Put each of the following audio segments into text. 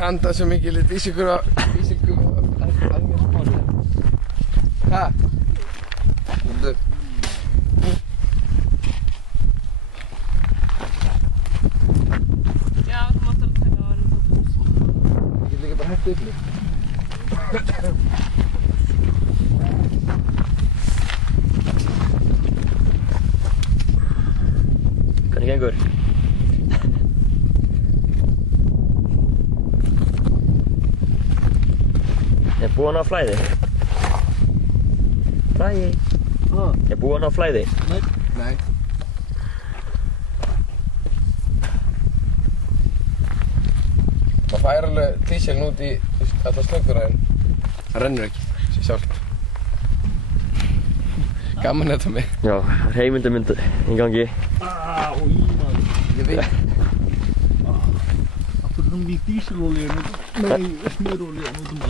Handa svo mikið dísilgum á Hæ? Já, þú máttu að taka á henni fótum. Ég get líka bara hægt upp mig. Hvernig gengur? Ég er búinn á flæði. Flæði. Ég er búinn á flæði. Nei. Það fær alveg dísiln út í alla slöngfuræðin. Það rennur ekki, sér sjálft. Gaman þetta mig. Já, heimildamynd í gangi. Og í maður. Ég veit. Það fyrir svona í dísilolíu, nei, smjörolíu út það.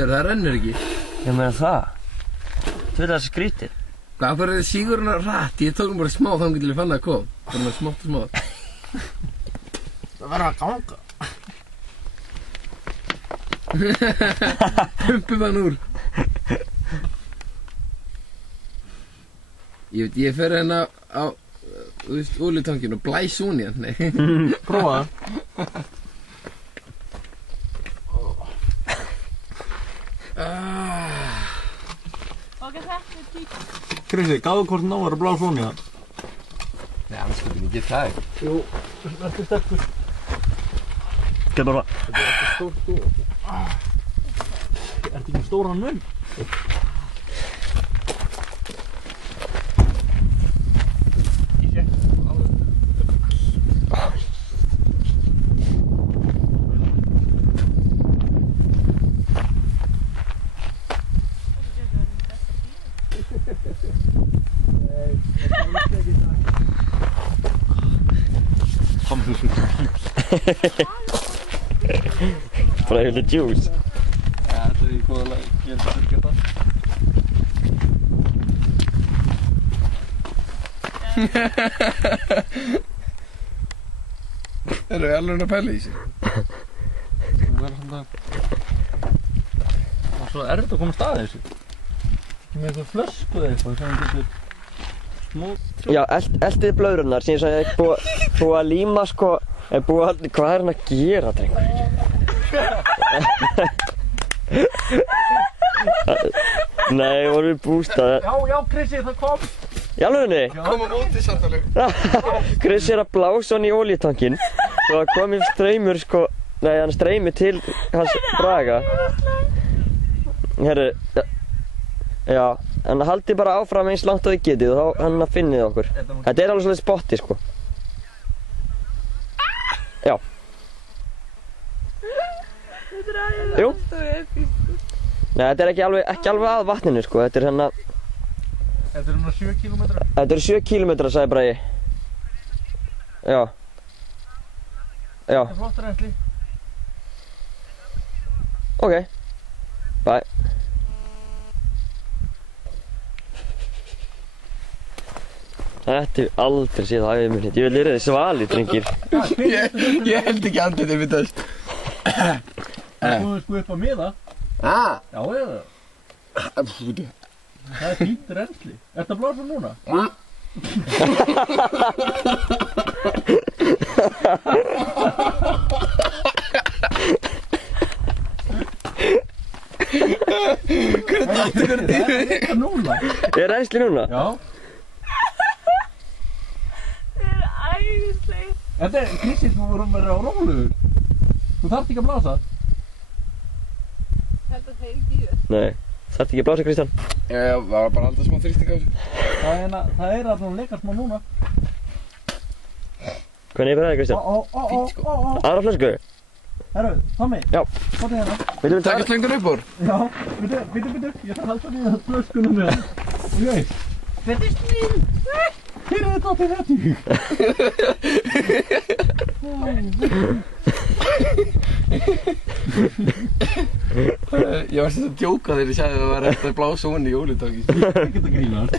Það rennur ekki. Ég meina það. Þú veit það skrítið. Hvað fyrir þið sígur hana rætt? Ég tók hann bara smá þannig til ég fann það að kom. Það var smátt og smátt. Það verður að ganga. Pumpum hann úr. Ég fer hérna á þú veist, olíutankinn og blæs hún í hann. Nei. Prófa það. Ok, þetta er tík. Krissi, gáðu hvort ná að blá svona í það. Nei, annars getur ég gett það. Jú, þetta er sterkur. Gerð bara. Þetta er ekki stór stóð. Ertu ekki stóran munn? Bara hefði juice. Ja, þetta er í góða lag. Ég er ekki þetta. Eru við alveg að pæla í sig? Það verður svona það er svo erfitt að koma staðið þessu. Ekki með eitthvað flösku eða eitthvað sem getur Já, eltið blöðrurnar sem ég búið að líma sko. Hvað er hann að gera, drengur? Nei, vorum við bústað. Já, Krissi, það kom! Í alvegni? Kom á móti samt alveg. Krissi er að blása hann í olíutankinn og það kom í streymur sko. Nei, hann streymi til hans Braga. Herru, já, en haldið bara áfram eins langt og þið getið og þá hann finnið okkur. Þetta er alveg svolítið spotti sko. Já. Þetta er aðeins Jú. alltaf episk. Nei, þetta er ekki alveg að vatninu sko. Þetta er hérna. Þetta er hérna 7 kilometrar. Þetta eru 7 kilometrar, sagði Bragi. Já. Já. Þetta er flott reynsli. Ok. Bye. Þetta er aldrei séð á ævi minni. Ég vil lýra þið svali, drengir. Ég held ekki andið þið myndast. Það komum sko upp á miða. Já, eða. Það er fínt reynsli. Ertu að blása núna? Hvernig dættu hvernig Það er þetta núna. Er reynsli núna? Já. Þetta er æðislega. Þetta er Krissi, þú vorum verið á rólugur. Þú þarft ekki að blása. Þetta þeir ekki í þess. Nei. Þarftu ekki að blása, Kristján? Það var bara alltaf smá þrýsting á þessu. Það er að hún leika smá núna. Hvernig er það, Kristján? Fínt, sko. Aðra flösku? Herru, Tommi. Já. Hvað er hérna? Viltu við Takk taka? slöngur upp úr. Já, byrju. Ég þarf að halda niður flöskunum með hann. Ok. Þetta er snill. Hver er þetta til þetta? Ég var sem að djóka þegar ég sagði að það var hægt að blása honni í ólitangi. Ekkert að grínast.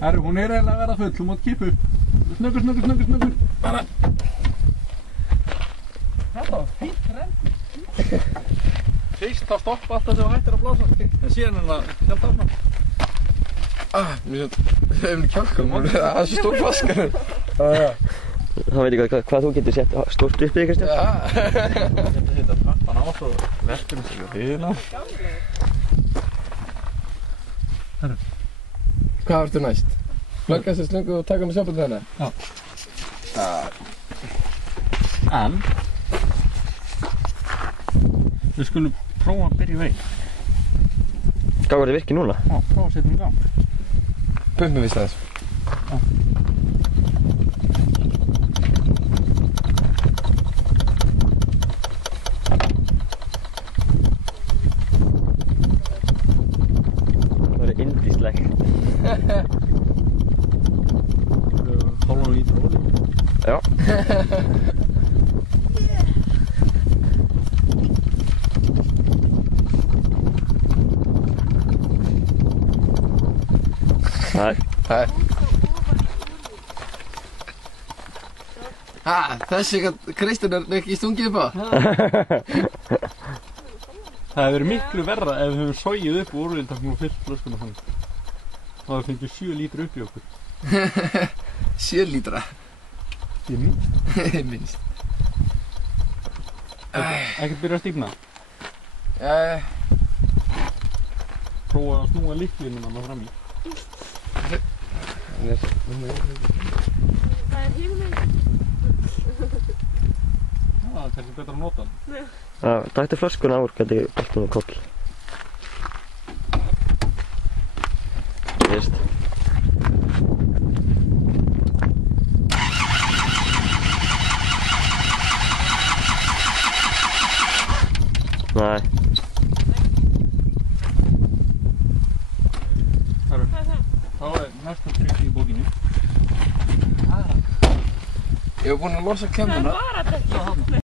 Herru, hún er eiginlega að vera full, þú mátt kippa upp. Snöggur. Bara. Þetta var fínt renn. Fyrst þá stoppa alltaf sem hættir að blása. En síðan er það hjálpt áfram. Mér hefði kjálka, það er svo stór flaska. Það veit ekki hvað þú getur sett stórt upp í Kristján. Þetta setja trappan á svo verkefni sig á hliðina. Hvað ertu næst? Plugga þessi slöngu og taka með sjópað þennan? Já. En við skulum prófa að byrja í veginn. Gáður þið virki núna? Já, prófa að setja hún í gang. Pumpum við staðis. Það er yndislegt. Hálfan lítur olíu. Já. Þessi Kristján er ekki stungið upp á? Það hefur verið miklu verra ef við höfum sogið upp úr úrvintaknum og fyllt flöskuna þannig. Þá hefur fengið 7 lítur upp í okkur. 7 lítra? Því minnst. Minnst. Ekkert byrja að stífna. Prófa að snúa lyklinum hann fram í. Það er híminn. Já, það er kannski betra að nota hann. Já, taktu flöskuna úr, gæti allt um koll. Vist. Nei. Þá er næsta trikk í bókinni. Ég hef búinn að losa klemmuna. Það er bara að drekka.